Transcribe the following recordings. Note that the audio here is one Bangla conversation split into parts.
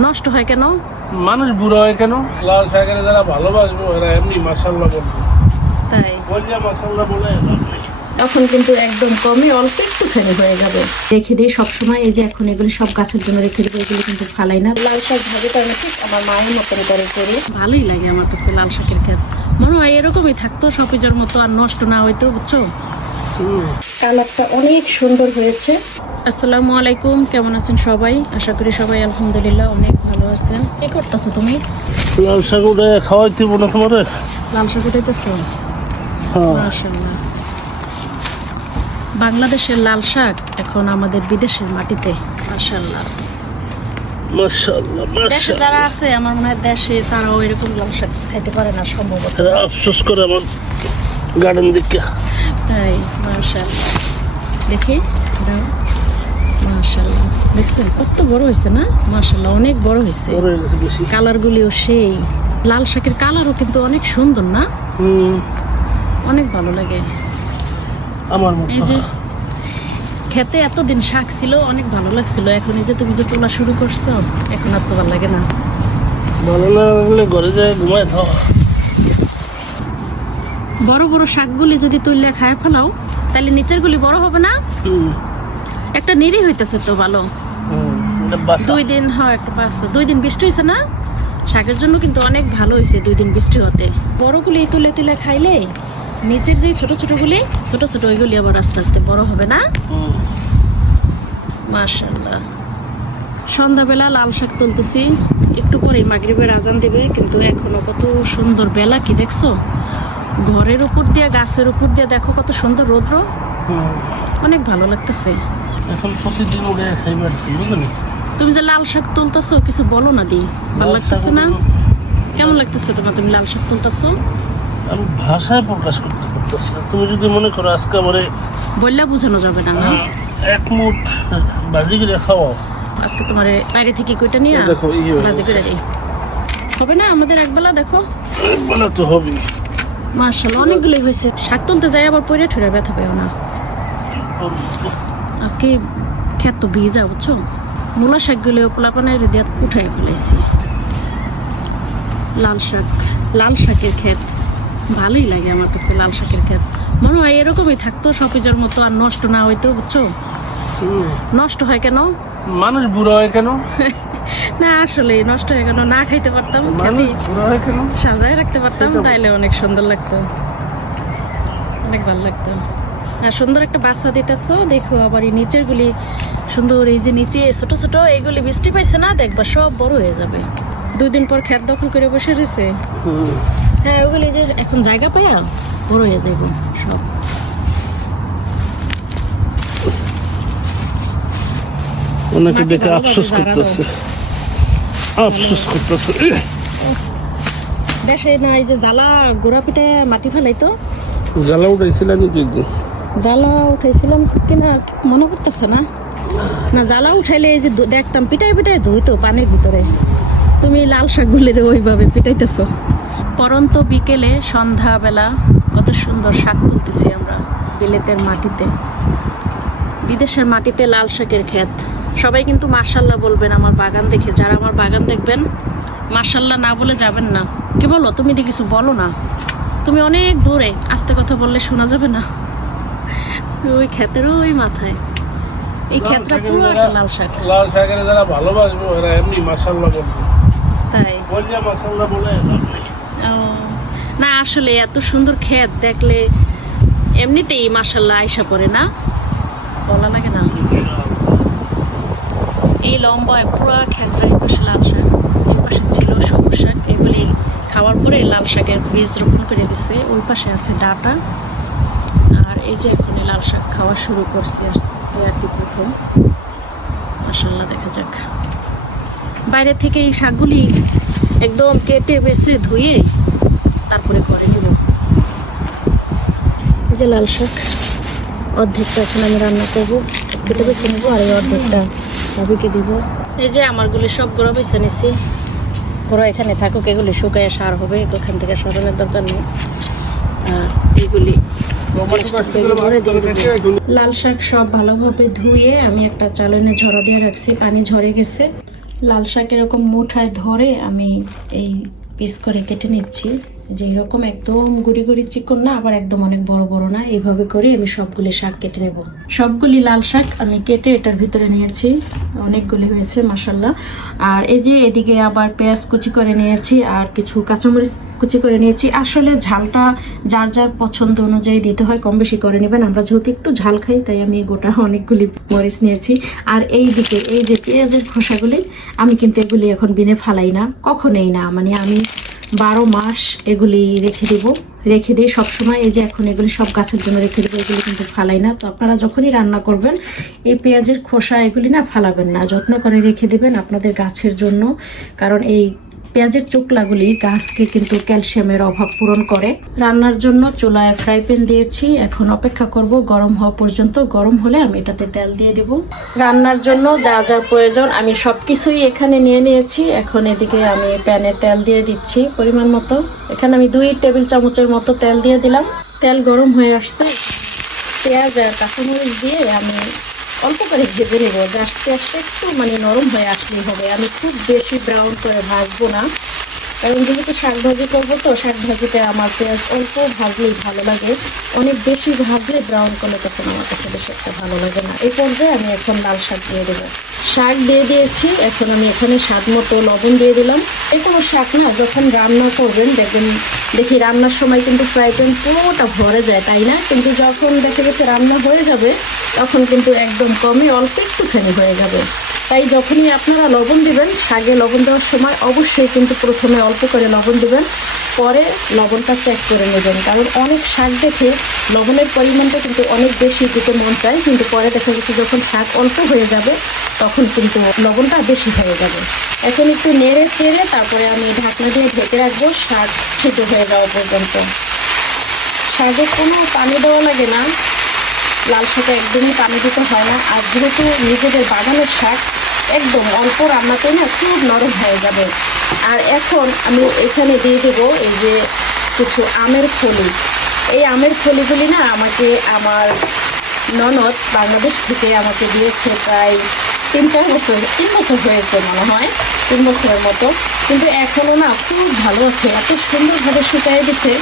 নষ্ট হয় কেন? মানুষ বুড়ো হয় কেন? লাল শাকের যারা ভালোবাসবো এরা এমনি মাসাল্লাহ বলব। তাই? বলছে মাসাল্লাহ বলে তখন কিন্তু একদম কমে অল্প একটুখানি হয়ে যাবে। রেখে দিই সবসময় এই যে এখন এগুলি সব গাছের জন্য রেখে দেবো এগুলি কিন্তু ফালাই না। লাল শাক ভাজিটা আমি ঠিক আমার মায়ের মতন করে করি। ভালোই লাগে আমার কাছে লাল শাকের ক্ষেত। মনে হয় এরকমই থাকতো সপিজের মতো আর নষ্ট না হইতো বুঝছ? হুম। কালারটা অনেক সুন্দর হয়েছে। আসসালামু আলাইকুম কেমন আছেন সবাই? আশা করি সবাই আলহামদুলিল্লাহ অনেক ভালো আছেন। কি করতেছো তুমি? লাল শাক উঠে খাওয়াইতে না তোমার। লাল শাক উঠাইতেছো? হ্যাঁ। মাশাআল্লাহ। বাংলাদেশের লাল শাক এখন আমাদের বিদেশের মাটিতে। মাশাআল্লাহ। দেশে যারা আছে আমার মনে হয় দেশে তারাও এরকম লাল শাক খাইতে পারে না সম্ভবত। তারা আফসোস করে আমার গার্ডেন দিকে। তাই মাশাআল্লাহ। দেখি দাও। মাশাআল্লাহ। দেখছেন কত বড় হয়েছে না? মাশাআল্লাহ অনেক বড় হয়েছে। হয়ে কালারগুলিও সেই। লাল শাকের কালারও কিন্তু অনেক সুন্দর না? হুম, অনেক ভালো লাগে। আমার এই যে খেতে এতদিন শাক ছিল অনেক ভালো লাগছিল। এখন এই যে তুমি যে তোলা শুরু করছ এখন আর তো ভালো লাগে না। ভালো না লাগলে ঘরে যায় ঘুমায় খাওয়া বড় বড় শাকগুলি যদি তুললে খায় ফেলাও তাহলে নিচের গুলি বড় হবে না? হুম, একটা নিরি হইতেছে তো ভালো। দুই দিন হয় একটা পাঁচটা দুই দিন বৃষ্টি হয়েছে না? শাকের জন্য কিন্তু অনেক ভালো হয়েছে দুই দিন বৃষ্টি হতে। বড়গুলি তুলে তুলে খাইলে নিচের যে ছোট ছোট গুলি ছোট ছোট ওইগুলি আবার আস্তে আস্তে বড় হবে না? মাশাল্লাহ সন্ধ্যাবেলা লাল শাক তুলতেছি। একটু পরেই মাগরিবের আজান দেবে কিন্তু এখনও কত সুন্দর বেলা কি দেখছ? ঘরের উপর দিয়ে গাছের উপর দিয়ে দেখো কত সুন্দর রৌদ্র। অনেক ভালো লাগতেছে। এখন প্রতিদিন উঠে খাইবার কি বুঝলি তুমি যে লাল শাক তুলতেছো কিছু বলো না দি। ভালো লাগতেছে না? কেমন লাগতেছে তোমার তুমি লাল শাক তুলতেছো? আমি ভাষায় প্রকাশ করতে পারতেছি না। তুমি যদি মনে করো আজকে আমারে বললে বোঝানো যাবে না এক মুঠ ভাজি করে খাওয়াও। আজকে তোমার বাইরে থেকে কইটা নিয়ে দেখো, ই ভাজি গেছে। করে দিই। হবে না আমাদের একবেলা দেখো? বলে তো হবেই। মার্শাল্লাহ অনেকগুলোই হয়েছে। শাক তুলতে যাই আবার পরে ঠেরে ব্যথা পেও না। আজকে ক্ষেত তো ভিজা বুঝছ? মূলা শাকগুলো পোলাপানের দিয়ে উঠাই ফেলাইছি। লাল শাক লাল শাকের ক্ষেত। ভালোই লাগে আমার কাছে লাল শাকের ক্ষেত। মনে হয় এরকমই থাকতো সপিজের মতো আর নষ্ট না হইতো বুঝছ? নষ্ট হয় কেন? মানুষ বুড়ো হয় কেন? না আসলে নষ্ট হয়ে গেল না খাইতে পারতাম খেতে সাজায় রাখতে পারতাম তাইলে অনেক সুন্দর লাগতো। অনেক ভালো লাগতো। আর সুন্দর একটা বাচ্চা দিতেছো। দেখো আবার এই নিচের গুলি সুন্দর এই যে নিচে ছোট ছোট এইগুলি বৃষ্টি পাইছে না? দেখবা সব বড় হয়ে যাবে। দুই দিন পর খেত দখল করে বসে রয়েছে। হ্যাঁ ওগুলি যে এখন জায়গা পাইয়া বড় হয়ে যাইব সব। মাটি দেখে আফসোস করতেছে। আফসোস করতেছে। দেশে না এই যে জ্বালা গোড়া পিঠে মাটি ফেলাইতো। জ্বালা উঠাইছিলাম দুই দিন জ্বালা উঠাইছিলাম কিনা, মনে করতেছে না। না, জ্বালা উঠাইলে এই যে দেখতাম পিটাই পিটাই ধুইতো পানির ভিতরে। তুমি লাল শাকগুলি ওইভাবে পিটাইতেছো। পরন্ত বিকেলে সন্ধ্যাবেলা কত সুন্দর শাক তুলতেছি আমরা বিলেতের মাটিতে। বিদেশের মাটিতে লাল শাকের ক্ষেত। সবাই কিন্তু মার্শাল্লাহ বলবেন আমার বাগান দেখে। যারা আমার বাগান দেখবেন মার্শাল্লাহ না বলে যাবেন না। কি বলো? তুমি দিয়ে কিছু বলো না। তুমি অনেক দূরে। আস্তে কথা বললে শোনা যাবে না। ওই ক্ষেতের ওই মাথায়। এই ক্ষেতটা পুরো একটা লাল শাক। লাল শাকের যারা ভালোবাসবো এরা এমনি মাসাল্লাহ বলব। তাই। মাসাল্লাহ বলে না আসলে এত সুন্দর ক্ষেত দেখলে এমনিতেই মাসাল্লাহ আয়সা পড়ে না? বলা লাগে না। এই লম্বায় পুরো ক্ষেত্রে এই পাশে লাল শাক এই পাশে ছিল সবুজ শাক এগুলি খাওয়ার পরে লাল শাকের বীজ রোপণ করে দিছে। ওই পাশে আছে ডাটা। এই যে এখন লাল শাক খাওয়া শুরু করছি আর কি প্রথম। মাসাল্লাহ দেখা যাক। বাইরে থেকে এই শাকগুলি একদম কেটে বেছে ধুয়ে তারপরে করে নেব। এই যে লাল শাক, অর্ধেকটা এখন আমি রান্না করব। কেটে বেছে নেব আর এই অর্ধেকটা ভাবিকে দিব। এই যে আমারগুলি সব গোড়া বেছে নিছি। গোড়া এখানে থাকুক, এগুলি শুকায় সার হবে ওখান থেকে সরানোর দরকার নেই। আর এইগুলি লাল শাক সব ভালোভাবে ধুয়ে আমি একটা চালনে ঝরা দিয়ে রাখছি, পানি ঝরে গেছে। লাল শাক এরকম মুঠায় ধরে আমি এই পিস করে কেটে নিচ্ছি। যে এরকম একদম গুড়ি গুড়ি চিকন না, আবার একদম অনেক বড় বড় না এইভাবে করে আমি সবগুলি শাক কেটে নেব। সবগুলি লাল শাক আমি কেটে এটার ভিতরে নিয়েছি, অনেকগুলি হয়েছে মাসাল্লাহ আর এই যে এদিকে আবার পেঁয়াজ কুচি করে নিয়েছি, আর কিছু কাঁচামরিচ কুচি করে নিয়েছি। আসলে ঝালটা যার যার পছন্দ অনুযায়ী দিতে হয়, কম বেশি করে নেবেন। আমরা যেহেতু একটু ঝাল খাই, তাই আমি গোটা অনেকগুলি মরিচ নিয়েছি। আর এই দিকে, এই যে পেঁয়াজের খোসাগুলি, আমি কিন্তু এগুলি এখন বিনে ফালাই না, কখনোই না। মানে আমি বারো মাস এগুলি রেখে দেব। রেখে দিয়ে সবসময় এই যে এখন এগুলি সব গাছের জন্য রেখে দেবো, এগুলি কিন্তু ফালাই না। তো আপনারা যখনই রান্না করবেন, এই পেঁয়াজের খোসা এগুলি না ফালাবেন না, যত্ন করে রেখে দেবেন আপনাদের গাছের জন্য। কারণ এই পেঁয়াজের চোকলাগুলি গাছকে কিন্তু ক্যালসিয়ামের অভাব পূরণ করে। রান্নার জন্য চুলায় ফ্রাই প্যান দিয়েছি। এখন অপেক্ষা করব গরম হওয়া পর্যন্ত। গরম হলে আমি এটাতে তেল দিয়ে দিব। রান্নার জন্য যা যা প্রয়োজন আমি সব কিছুই এখানে নিয়ে নিয়েছি। এখন এদিকে আমি প্যানে তেল দিয়ে দিচ্ছি পরিমাণ মতো। এখানে আমি দুই টেবিল চামচের মতো তেল দিয়ে দিলাম। তেল গরম হয়ে আসছে। পেঁয়াজ আর কাঁচামরিচ দিয়ে আমি অল্প করে ভেজে নেব। জাস্ট একটু মানে নরম হয়ে আসলেই হবে। আমি খুব বেশি ব্রাউন করে ভাজবো না। কারণ যেহেতু শাক ভাজি করব তো শাক ভাজিতে আমার পেঁয়াজ অল্প ভাজলেই ভালো লাগে। অনেক বেশি ভাজলে ব্রাউন করলে তখন আমার কাছে বেশি একটা ভালো লাগে না। এই পর্যায়ে আমি এখন লাল শাক দিয়ে দেবো। শাক দিয়ে দিয়েছি, এখন আমি এখানে স্বাদ মতো লবণ দিয়ে দিলাম। যে কোনো শাক না, যখন রান্না করবেন, দেখবেন দেখি রান্নার সময় কিন্তু ফ্রাই প্যান পুরোটা ভরে যায়, তাই না? কিন্তু যখন দেখে গেছে রান্না হয়ে যাবে, তখন কিন্তু একদম কমে অল্প একটুখানি হয়ে যাবে। তাই যখনই আপনারা লবণ দেবেন শাকে লবণ দেওয়ার সময় অবশ্যই কিন্তু প্রথমে অল্প করে লবণ দেবেন, পরে লবণটা চেক করে নেবেন। কারণ অনেক শাক দেখে লবণের পরিমাণটা কিন্তু অনেক বেশি দিতে মন চায়, কিন্তু পরে দেখা যাচ্ছে যখন শাক অল্প হয়ে যাবে, তখন কিন্তু লবণটা বেশি হয়ে যাবে। এখন একটু নেড়ে চেড়ে তারপরে আমি ঢাকনা দিয়ে ঢেকে রাখব, শাক সিদ্ধ হয়ে যাওয়া পর্যন্ত। শাকে কোনো পানি দেওয়া লাগে না। লাল শাকে একদমই পানি দিতে হয় না। আর যেহেতু নিজেদের বাগানের শাক একদম অল্প রান্নাতে না খুব নরম হয়ে যাবে। আর এখন আমি এখানে দিয়ে দেবো এই যে কিছু আমের ফলি। এই আমের ফলিগুলি না আমাকে আমার ননদ বাংলাদেশ থেকে আমাকে দিয়েছে প্রায় তিন চার বছর, তিন বছর হয়েছে মনে হয়, তিন বছরের মতো। কিন্তু এখনও না খুব ভালো আছে, এত সুন্দরভাবে শুকায় দিতে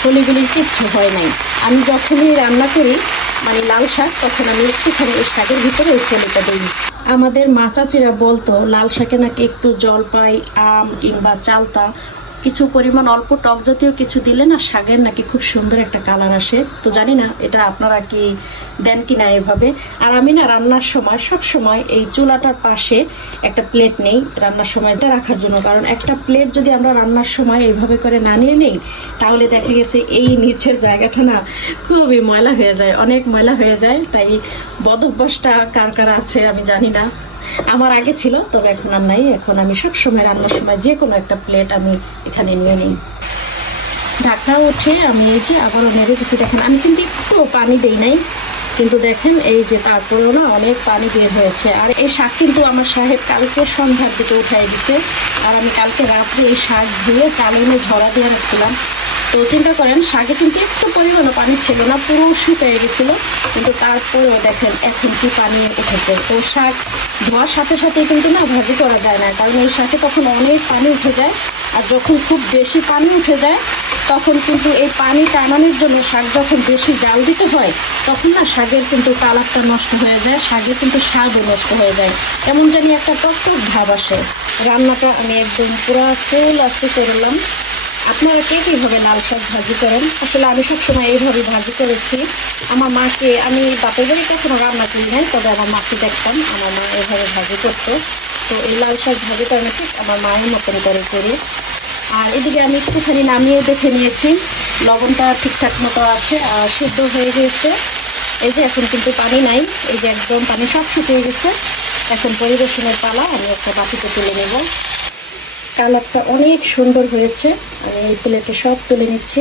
ফলিগুলির কিচ্ছু হয় নাই। আমি যখনই রান্না করি মানে লাল শাক, তখন আমি একটুখানি শাকের ভিতরে ফলিটা দিই। আমাদের মাচাচিরা বলতো লাল শাকে নাকি একটু জলপাই আম কিংবা চালতা। কিছু পরিমাণ অল্প টক জাতীয় কিছু দিলে না শাকের নাকি খুব সুন্দর একটা কালার আসে। তো জানি না, এটা আপনারা কি দেন কি না এভাবে। আর আমি না রান্নার সময়, সব সময় এই চুলাটার পাশে একটা প্লেট নেই রান্নার সময় এটা রাখার জন্য। কারণ একটা প্লেট যদি আমরা রান্নার সময় এইভাবে করে না নিয়ে নেই, তাহলে দেখা গেছে এই নিচের জায়গাটা না খুবই ময়লা হয়ে যায়, অনেক ময়লা হয়ে যায়। তাই বদ অভ্যাসটা কার কার আছে আমি জানি না। আমার আগে ছিল, তবে এখন আর নাই। এখন আমি সব সময় রান্নার সময় যে কোনো একটা প্লেট আমি এখানে নিয়ে নিই। ঢাকা উঠে আমি এই যে আবারও নেড়ে দিচ্ছি দেখেন, আমি কিন্তু একটু পানি দেই নাই। কিন্তু দেখেন এই যে তারপরেও না অনেক পানি বের হয়েছে। আর এই শাক কিন্তু আমার সাহেব কালকে সন্ধ্যার দিকে উঠাই দিছে। আর আমি কালকে রাত্রে এই শাক ধুয়ে চালনে ঝরা দিয়ে রাখছিলাম। তো চিন্তা করেন, শাকে কিন্তু একটু পরিমাণও পানি ছিল না, পুরো শুকিয়ে গেছিল। কিন্তু তারপরেও দেখেন এখন কি পানি উঠেছে। তো শাক ধোয়ার সাথে সাথে কিন্তু না ভাজি করা যায় না, কারণ এই শাকে তখন অনেক পানি উঠে যায়। আর যখন খুব বেশি পানি উঠে যায়, তখন কিন্তু এই পানি টানানোর জন্য শাক যখন বেশি জাল দিতে হয়, তখন না শাকের কিন্তু কালারটা নষ্ট হয়ে যায়, শাকের কিন্তু স্বাদও নষ্ট হয়ে যায়। এমন জানি একটা টকটক ভাব আসে। রান্নাটা আমি একদম পুরো ফুল আস্তে করলাম। আপনারা কে কীভাবে লাল শাক ভাজি করেন? আসলে আমি সবসময় এইভাবে ভাজি করেছি। আমার মাকে, আমি বাপের বাড়ি কখনো রান্না করি নাই, তবে আমার মাকে দেখতাম, আমার মা এইভাবে ভাজি করতো। তো এই লাল শাক ভাজিটা আমি ঠিক আমার মায়ের মতন করে করি। আর এদিকে আমি একটুখানি নামিয়ে দেখে নিয়েছি। লবণটা ঠিকঠাক মতো আছে আর সিদ্ধ হয়ে গিয়েছে এই যে এখন কিন্তু পানি নাই, এই যে একদম পানি সব শুকিয়ে গেছে। এখন পরিবেশনের পালা, আমি একটা বাটিতে তুলে নেব। কালারটা অনেক সুন্দর হয়েছে। আমি এই প্লেটে সব তুলে নিচ্ছি।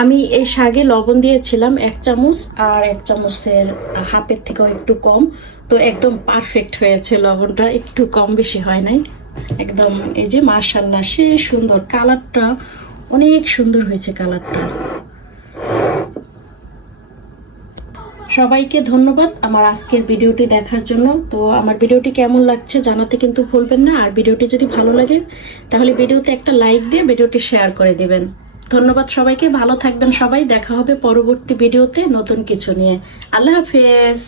আমি এই শাগে লবণ দিয়েছিলাম এক চামচ আর এক চামচের হাফের থেকেও একটু কম। তো একদম পারফেক্ট হয়েছে লবণটা। একটু কম বেশি হয় নাই। একদম এই যে মার্শাল্লাহ সে সুন্দর। কালারটা অনেক সুন্দর হয়েছে কালারটা। সবাইকে ধন্যবাদ আমার আজকের ভিডিওটি দেখার জন্য। তো আমার ভিডিওটি কেমন লাগছে জানাতে কিন্তু ভুলবেন না। আর ভিডিওটি যদি ভালো লাগে, তাহলে ভিডিওতে একটা লাইক দিয়ে ভিডিওটি শেয়ার করে দিবেন। ধন্যবাদ সবাইকে, ভালো থাকবেন সবাই। দেখা হবে পরবর্তী ভিডিওতে নতুন কিছু নিয়ে। আল্লাহ হাফেজ।